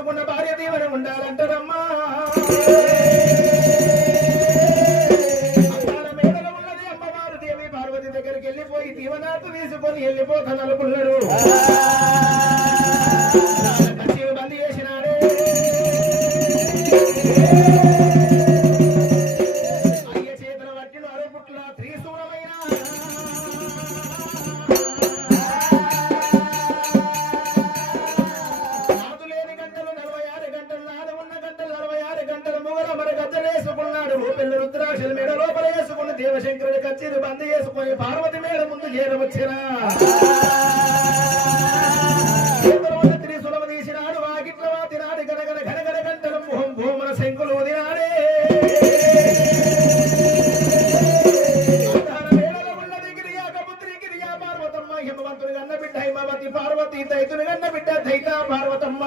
చేసుకున్న భార్య దీవెన ఉండాలంటారమ్మా. మేడలో ఉన్నది అమ్మవారు దేవి పార్వతి దగ్గరికి వెళ్ళిపోయి దీవనార్థ తీసుకొని వెళ్ళిపోతాననుకున్నాడు. బంద్ చేసినాడే. అయ్య చేతుల పట్టిన అరపుట్ల త్రిశూలమైన రుద్రాక్షలు మేడ లోపల వేసుకుని దేవశంకరుడి కచ్చేది బంద్ చేసుకుని పార్వతి మేడ ముందు చేరవచ్చిన త్రిశూలము తీసినాడు. వాకిట్ల వాతినాడు గనగన ఘనగన గంటలు మొహం భూముల శంకులు వదినాడే. మేడలో ఉన్నది గిరియా కపుత్రి గిరియా పార్వతమ్మ. హిమవంతుని గన్న బిడ్డ హిమవతి పార్వతి దైతుని గన్న బిడ్డ దైత పార్వతమ్మ.